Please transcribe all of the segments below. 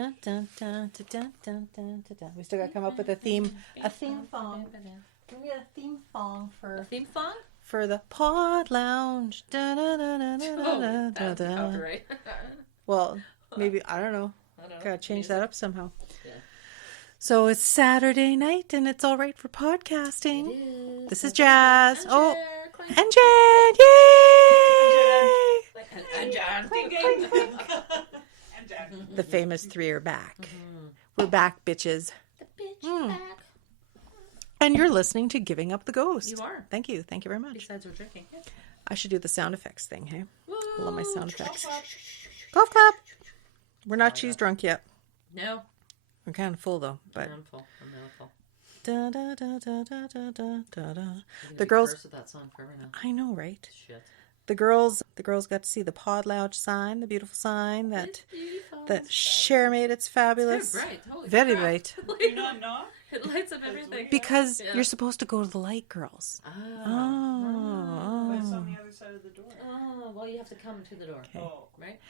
dun, dun, dun, dun, dun, dun, dun, dun. We still got to come up with a theme song. We got a theme song for the pod lounge. Da, da, da, da, da, da, da, Copyright. Well, maybe I don't know. Gotta change that up somehow. Yeah. So it's Saturday night, and it's all right for podcasting. It is. This is Jas. And oh, Sher, and Jen! Yay! And Jan. The famous three are back. Mm-hmm. We're back, bitches. The bitch back. And you're listening to Giving Up the Ghost. You are. Thank you. Thank you very much. Besides we're drinking. Yeah. I should do the sound effects thing, hey? Woo! I love my sound effects. Golf clap. Golf clap. We're not cheese drunk yet. No. We're kind of full, though. But I'm full. I'm now full. Da, da, da, da, da, da, da, da. The girls. Curse with that song forever now. I know, right? Shit. The girls got to see the Pod Lounge sign, the beautiful sign that Sher made. It's fabulous. It's very bright. Holy very crap. bright. You not know? It lights up everything. Because you're supposed to go to the light, girls. Oh. Oh. It's on the other side of the door. Oh, well, you have to come to the door. Okay. Oh. Right?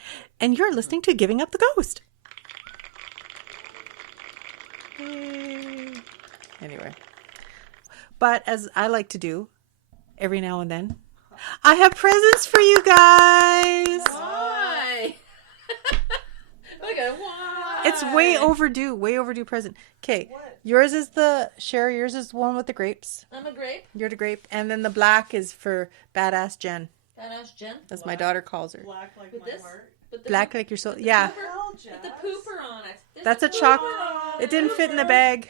And you're listening to Giving Up the Ghost. Yay. Anyway. But as I like to do every now and then, I have presents for you guys. Why? Look at why. It's way overdue present. Okay, yours is the Sher. Yours is the one with the grapes. I'm a grape. You're the grape, and then the black is for Badass Jen. Badass Jen. As my daughter calls her. Black like With my this? heart. With the Black like your soul. Yeah, With the pooper on it. There's that's a pooper chalk. on It didn't fit in the bag.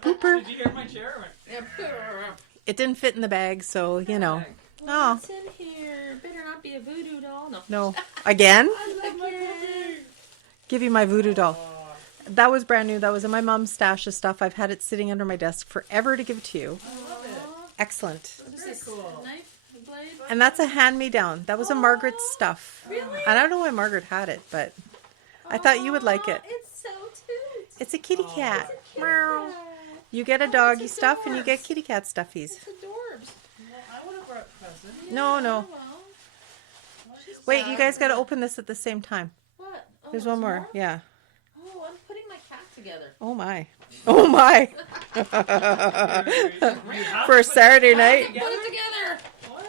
Pooper. Did you hear my chair? Yeah, pooper. It didn't fit in the bag, so you know. Oh What's in here? Better not be a voodoo doll. No. no! Again? I love my puppy. Give you my voodoo doll. That was brand new. That was in my mom's stash of stuff. I've had it sitting under my desk forever to give it to you. I love it. Excellent. What is Very this? cool. A knife? A blade? And that's a hand-me-down. That was a Margaret's stuff. Really? I don't know why Margaret had it, but I thought you would like it. It's so cute. It's a kitty cat. It's a kitty Meow. cat. You get a doggy stuff and you get kitty cat stuffies. It's adorbs. Well, I would have brought presents. No. Well, Wait, you guys got to open this at the same time. what? Oh, There's one more. Yeah. Oh, I'm putting my cat together. Oh my. Oh my. For a Saturday night. Put it together. What?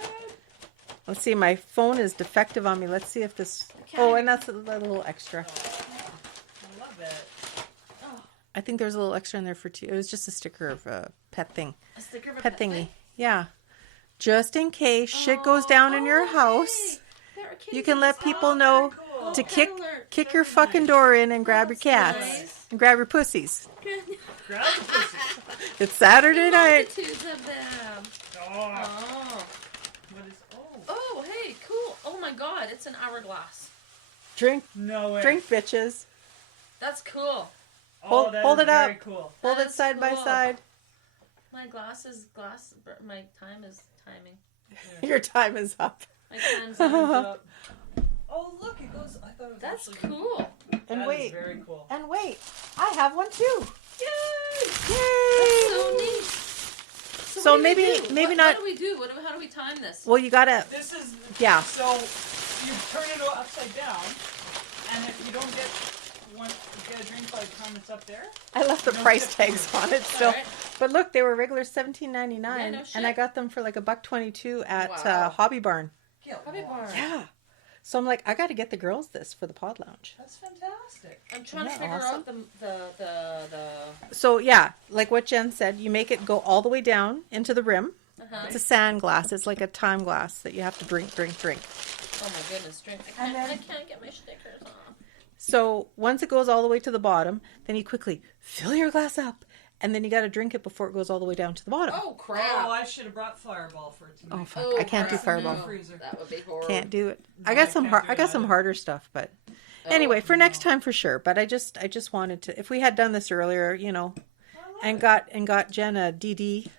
Let's see. My phone is defective on me. Let's see if this. Oh, and that's a little extra. I love it. I think there's a little extra in there for two. It was just a sticker of a pet thing. A sticker of a Pet thingy. thing? Yeah. Just in case shit goes down in your house. You can let people know Cool. to cat kick your fucking door in and grab your cats nice. and grab your pussies. Grab the pussy. It's Saturday night. Multitudes of them. Oh. Oh. What is? Oh. Oh, hey, cool. Oh my God, it's an hourglass. Drink, No way. drink, bitches. That's cool. Oh, that hold is it up. very cool. Hold That it is side by cool. side. My glass is glass. My time is timing. Your time is up. My time's Thumbs up. up. Oh, look, it goes. I thought it was That's actually- cool. And That wait, is very cool. and wait, I have one too. Yay! Yay! So neat. So what do we maybe- do? maybe what, not- What do we do? How do we time this? Well, you gotta. This is. Yeah. So you turn it upside down, and if you don't get a drink by the time it's up there. I left the price tags on it still. Alright. But look, they were regular $17.99, Yeah, no and I shit. got them for like $1.22 at Wow. Hobby Barn. Hobby Barn. Yeah. So I'm like, I got to get the girls this for the Pod Lounge. That's fantastic. I'm trying to Isn't that figure awesome? out the So yeah, like what Jen said, you make it go all the way down into the rim. uh-huh. It's a sand glass. It's like a time glass that you have to drink. Oh my goodness, drink. I can't get my stickers off. So once it goes all the way to the bottom, then you quickly fill your glass up, and then you got to drink it before it goes all the way down to the bottom. Oh crap! Oh, I should have brought Fireball for tonight. Oh fuck! Oh, I can't do crap. Fireball. No, Freezer. that would be horrible. Can't do it. No, I got I some can't hard. do I it got some either. harder stuff, but Oh, anyway, for next no. time for sure. But I just wanted to. If we had done this earlier, you know, I and love got Jen a DD.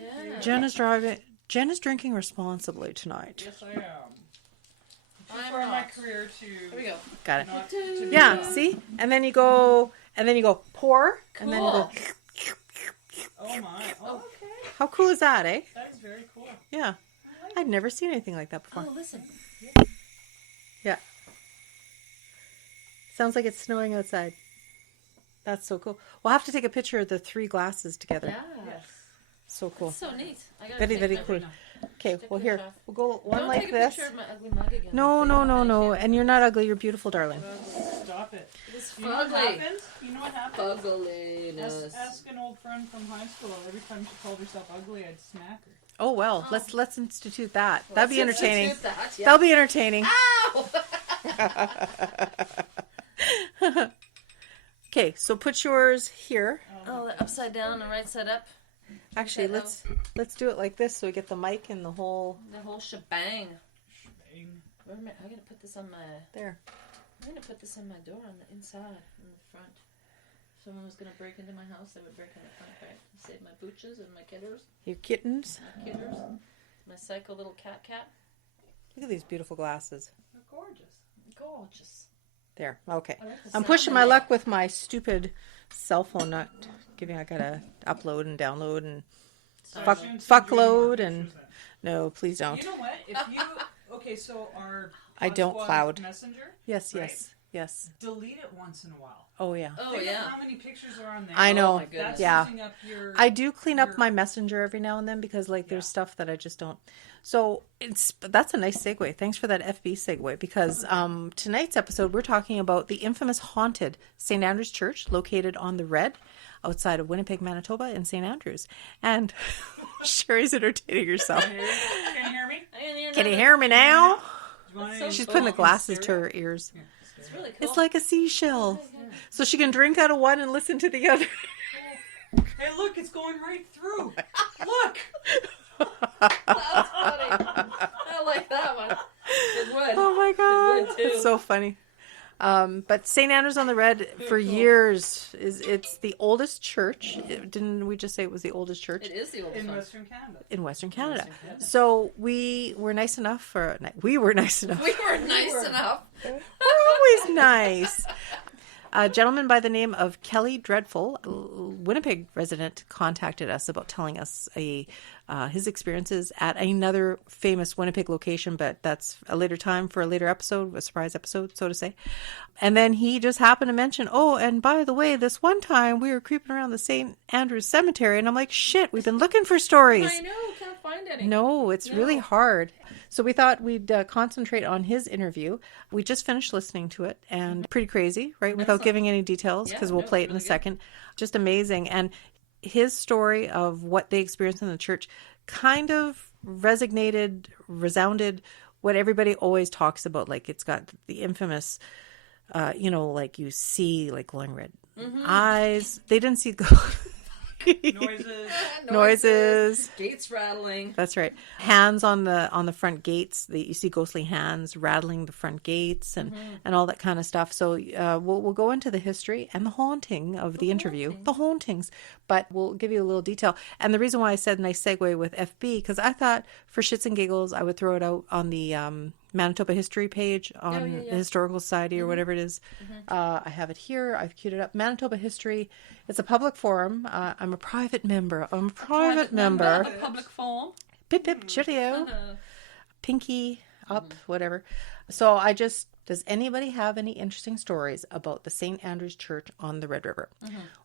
Yeah. Jen is driving. Jen is drinking responsibly tonight. Yes, I am. I'm For my not. career to. Here we go. Got it. Not to Yeah. be, See, and then you go pour, and then you go. Cool. Oh my. Oh, okay. How cool is that, eh? That is very cool. Yeah. I'd never seen anything like that before. Oh, listen. Yeah. Sounds like it's snowing outside. That's so cool. We'll have to take a picture of the 3 glasses together. Yes. So cool. That's so neat. I gotta Very, take very that. cool. Okay, Stick well this here. off. We'll go one Don't like take a this. picture of my ugly mug again. No. And you're not ugly. You're beautiful, darling. Stop it. It's You know what fugly. happened? You know what happened? Fugliness. Ask an old friend from high school. Every time she called herself ugly, I'd smack her. Oh, well. Oh. Let's institute that. That'd be entertaining. That, yeah. That'll be entertaining. Ow! Okay, so put yours here. Oh, the upside down and right side up. Actually, Okay, let's do it like this so we get the mic and the whole The whole shebang. Shebang. Where am I? I'm gonna put this on my. there. I'm gonna put this on my door on the inside, in the front. If someone was gonna break into my house, they would break in the front, right? Save my booches and my kitters. Your kittens. My kitters. My psycho little cat. Look at these beautiful glasses. They're gorgeous. Gorgeous. There. Okay. I like the I'm sound pushing of my it. luck with my stupid cell phone not giving. I gotta upload and download and Sorry. fuck Shouldn't send fuck you any more load pictures and then. no, please don't. You know what? If you okay, so our I Pod don't Squad cloud. Messenger, Yes, right? yes. delete it once in a while. Oh yeah. Oh Think of yeah. how many pictures are on there? I know. Oh my goodness. That's Yeah. using up your. I do clean up your- my messenger every now and then because like there's Yeah. stuff that I just don't. So that's a nice segue. Thanks for that FB segue because tonight's episode we're talking about the infamous haunted St. Andrew's Church located on the Red outside of Winnipeg, Manitoba in St. Andrews. And Sherry's entertaining herself. Can you hear me? Can you hear me now? Do you want That's any- so She's cool. putting the glasses to stereo? her ears. Yeah, It's stereo. really cool. It's like a seashell. So she can drink out of one and listen to the other. Hey, look, it's going right through. Look. That's funny. I like that one. It would. Oh my god, It would too. it's so funny. But St. Andrews on the Red for years it's the oldest church. Didn't we just say it was the oldest church It is the oldest In one. Western Canada. in Western Canada? Western Canada. So we were nice enough for we were nice enough. We were nice enough. We're always nice. A gentleman by the name of Kelly Dreadful, a Winnipeg resident, contacted us about telling us his experiences at another famous Winnipeg location, but that's a later time for a later episode, a surprise episode, so to say. And then he just happened to mention, oh, and by the way, this one time we were creeping around the St. Andrews Cemetery, and I'm like, shit, we've been looking for stories. I know. Can't find any. No, it's really hard. So we thought we'd concentrate on his interview. We just finished listening to it and pretty crazy, right? Without giving any details because we'll play it in a second. Just amazing. And his story of what they experienced in the church kind of resounded what everybody always talks about. Like it's got the infamous, like you see like glowing red eyes. They didn't see noises. Gates rattling. That's right. Hands on the front gates. You see ghostly hands rattling the front gates and all that kind of stuff. So we'll go into the history and the haunting of the interview, the hauntings, but we'll give you a little detail. And the reason why I said nice segue with FB because I thought for shits and giggles I would throw it out on the Manitoba history page on the Historical Society or whatever it is. I have it here. I've queued it up. Manitoba history. It's a public forum. I'm a private member. A public forum. Pip pip cheerio. Pinky up, whatever. So does anybody have any interesting stories about the St. Andrew's Church on the Red River?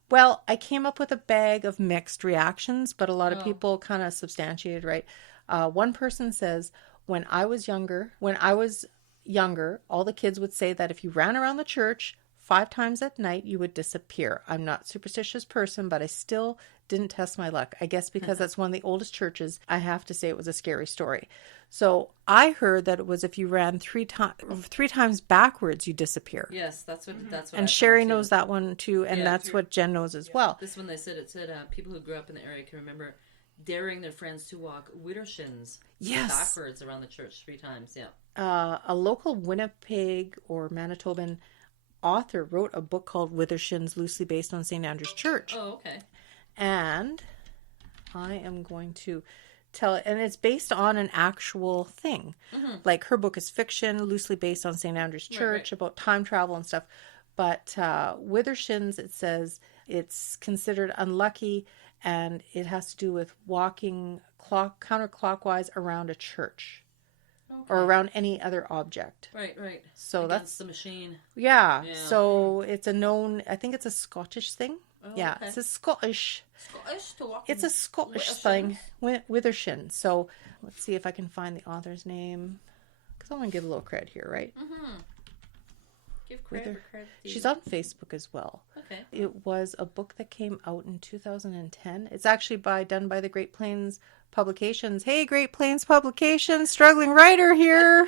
Well, I came up with a bag of mixed reactions, but a lot of people kind of substantiated, right? One person says, when I was younger, all the kids would say that if you ran around the church 5 times at night, you would disappear. I'm not a superstitious person, but I still didn't test my luck. I guess because that's one of the oldest churches, I have to say it was a scary story. So I heard that it was if you ran 3 times backwards, you disappear. Yes, that's what. And Sherry knows that one too, and that's what Jen knows as well. This one they said people who grew up in the area can remember daring their friends to walk Withershins backwards around the church 3 times. Yeah. A local Winnipeg or Manitoban author wrote a book called Withershins, loosely based on St. Andrew's Church. Oh, okay. And I am going to tell it, and it's based on an actual thing. Like her book is fiction, loosely based on St. Andrew's Church, about time travel and stuff. But Withershins, it says it's considered unlucky, and it has to do with walking counterclockwise around a church. or around any other object. Right. So against the machine. Yeah. So it's a known. I think it's a Scottish thing. Oh, yeah, okay. It's a Scottish. To walk. It's a Scottish thing. Withershin. So let's see if I can find the author's name, because I want to give a little credit here, right? Mm-hmm. Give credit. She's on Facebook as well. Okay. It was a book that came out in 2010. It's actually done by the Great Plains Publications. Hey, Great Plains Publications, struggling writer here.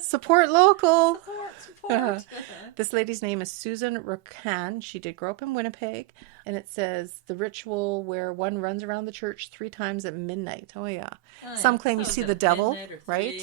Support local. Support. This lady's name is Susan Rocan. She did grow up in Winnipeg. And it says the ritual where one runs around the church 3 times at midnight. Oh, yeah. Some claim you see the devil, right?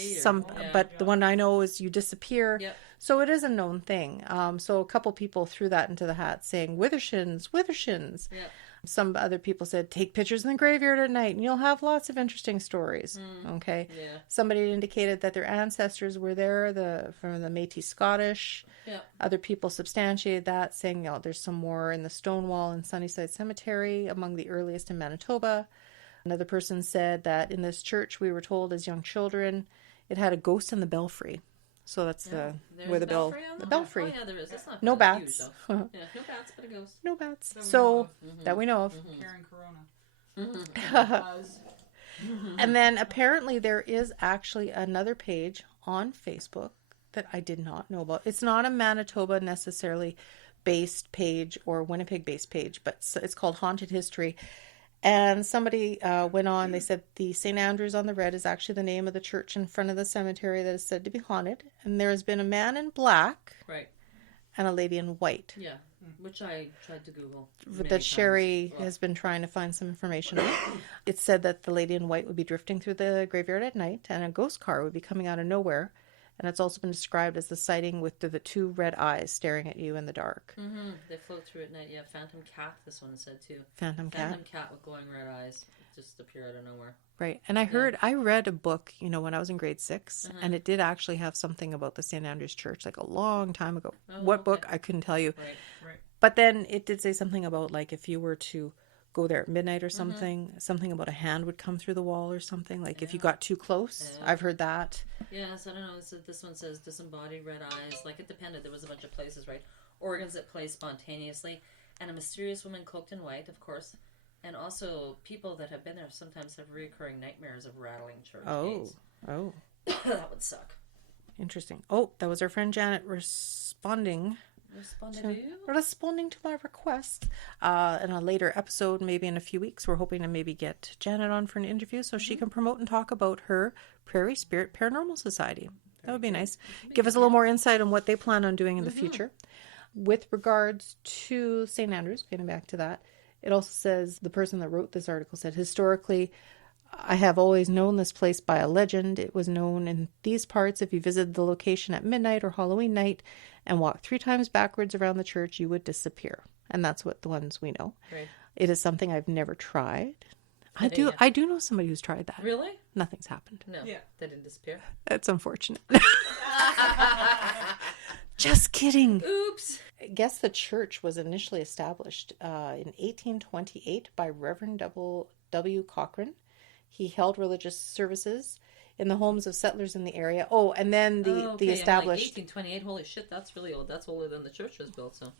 But the one I know is you disappear. Yep. So it is a known thing. So a couple people threw that into the hat saying, Withershins. Yep. Some other people said, take pictures in the graveyard at night and you'll have lots of interesting stories. Okay. Yeah. Somebody indicated that their ancestors were there, from the Métis Scottish. Yeah. Other people substantiated that, saying, there's some more in the stone wall in Sunnyside Cemetery, among the earliest in Manitoba. Another person said that in this church, we were told as young children, it had a ghost in the belfry. So that's where the belfry. The belfry. Oh, yeah, there is. That's not no bats. Huge, yeah, no bats, but a ghost. No bats. That we know of. Karen Corona. And then apparently there is actually another page on Facebook that I did not know about. It's not a Manitoba necessarily based page or Winnipeg based page, but it's called Haunted History. And somebody went on, they said the St. Andrews on the Red is actually the name of the church in front of the cemetery that is said to be haunted. And there has been a man in black and a lady in white. Yeah, which I tried to Google. That Sherry has been trying to find some information on. It said that the lady in white would be drifting through the graveyard at night and a ghost car would be coming out of nowhere. And it's also been described as the sighting with the 2 red eyes staring at you in the dark. Mm-hmm. They float through at night. Yeah, phantom cat, this one said too. Phantom cat with glowing red eyes. Just appear out of nowhere. Right. And I read a book, when I was in grade 6, and it did actually have something about the St. Andrews Church, like a long time ago. What book? I couldn't tell you. Right. But then it did say something about, like, if you were to go there at midnight or something, something about a hand would come through the wall or something, like if you got too close. I've heard that. Yes, I don't know. This one says disembodied red eyes. Like, it depended. There was a bunch of places, right? Organs that play spontaneously. And a mysterious woman cloaked in white, of course. And also, people that have been there sometimes have recurring nightmares of rattling church gates. Oh. That would suck. Interesting. Oh, that was our friend Janet responding to my request. In a later episode, maybe in a few weeks, we're hoping to maybe get Janet on for an interview so she can promote and talk about her Prairie Spirit Paranormal Society. That would be nice. Give us a little more insight on what they plan on doing in the future. With regards to St. Andrews, getting back to that, it also says, the person that wrote this article said, historically, I have always known this place by a legend. It was known in these parts. If you visited the location at midnight or Halloween night and walked 3 times backwards around the church, you would disappear. And that's what the ones we know. Right. It is something I've never tried. I do know somebody who's tried that. Really? Nothing's happened. No. Yeah. They didn't disappear. That's unfortunate. Just kidding. Oops. I guess the church was initially established in 1828 by Reverend W. Cochran. He held religious services in the homes of settlers in the area. Oh, and then the established... 1828, holy shit, that's really old. That's older than the church was built, so...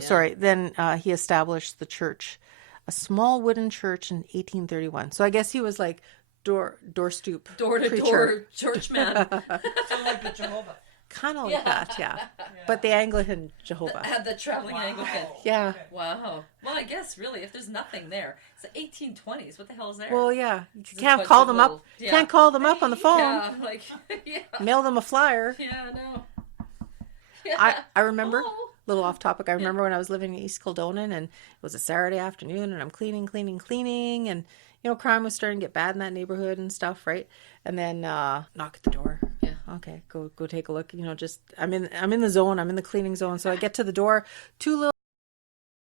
Sorry. Then he established the church, a small wooden church in 1831. So I guess he was like door-to-door church man. So like the Jehovah. Kind of like that, yeah. But the Anglican Jehovah. The traveling Anglican. Yeah. Wow. Well, I guess, really, if there's nothing there, it's the 1820s. What the hell is there? Well, yeah. You can't call them up. Yeah. Can't call them up on the phone. Yeah, Mail them a flyer. Yeah, no. Yeah. I remember, a little off topic, I remember when I was living in East Kildonan, and it was a Saturday afternoon, and I'm cleaning, and, crime was starting to get bad in that neighborhood and stuff, right? And then knock at the door. Yeah. Okay, go take a look. I'm in the zone. I'm in the cleaning zone. So I get to the door. 2 little